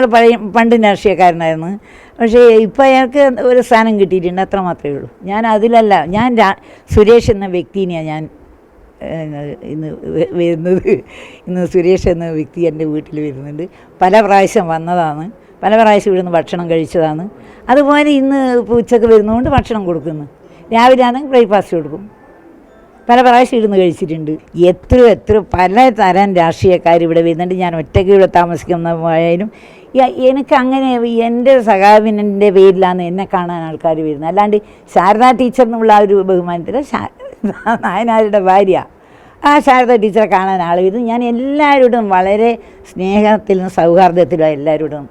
അയാൾ പണ്ട് രാഷ്ട്രീയക്കാരനായിരുന്നു. പക്ഷേ ഇപ്പോൾ അയാൾക്ക് ഒരു സ്ഥാനം കിട്ടിയിട്ടുണ്ട്, അത്ര മാത്രമേ ഉള്ളൂ. ഞാൻ അതിലല്ല, ഞാൻ സുരേഷ് എന്ന വ്യക്തിനെയാണ് ഞാൻ ഇന്ന് വരുന്നത്. ഇന്ന് സുരേഷ് എന്ന വ്യക്തി എൻ്റെ വീട്ടിൽ വരുന്നുണ്ട്. പല പ്രാവശ്യം വന്നതാണ്, പല പ്രാവശ്യം ഇവിടുന്ന് ഭക്ഷണം കഴിച്ചതാണ്. അതുപോലെ ഇന്ന് ഇപ്പോൾ ഉച്ചക്ക് വരുന്നതുകൊണ്ട് ഭക്ഷണം കൊടുക്കുന്നു. രാവിലെ ആണെങ്കിൽ ബ്രേക്ക്ഫാസ്റ്റ് കൊടുക്കും. പല പ്രാവശ്യം ഇരുന്ന് കഴിച്ചിട്ടുണ്ട്. എത്ര പല തരം രാഷ്ട്രീയക്കാർ ഇവിടെ വരുന്നുണ്ട്. ഞാൻ ഒറ്റയ്ക്ക് ഇവിടെ താമസിക്കുന്ന പോയാലും എനിക്ക് അങ്ങനെ എൻ്റെ സഖാവിൻ്റെ പേരിലാണ് എന്നെ കാണാൻ ആൾക്കാർ വരുന്നത്. അല്ലാണ്ട് ശാരദാ ടീച്ചർ എന്നുള്ള ആ ഒരു ബഹുമാനത്തിൽ നായനാരുടെ ഭാര്യ, ആ ശാരദാ ടീച്ചറെ കാണാൻ ആൾ വരുന്നു. ഞാൻ എല്ലാവരോടും വളരെ സ്നേഹത്തിലും സൗഹാർദ്ദത്തിലും എല്ലാവരോടും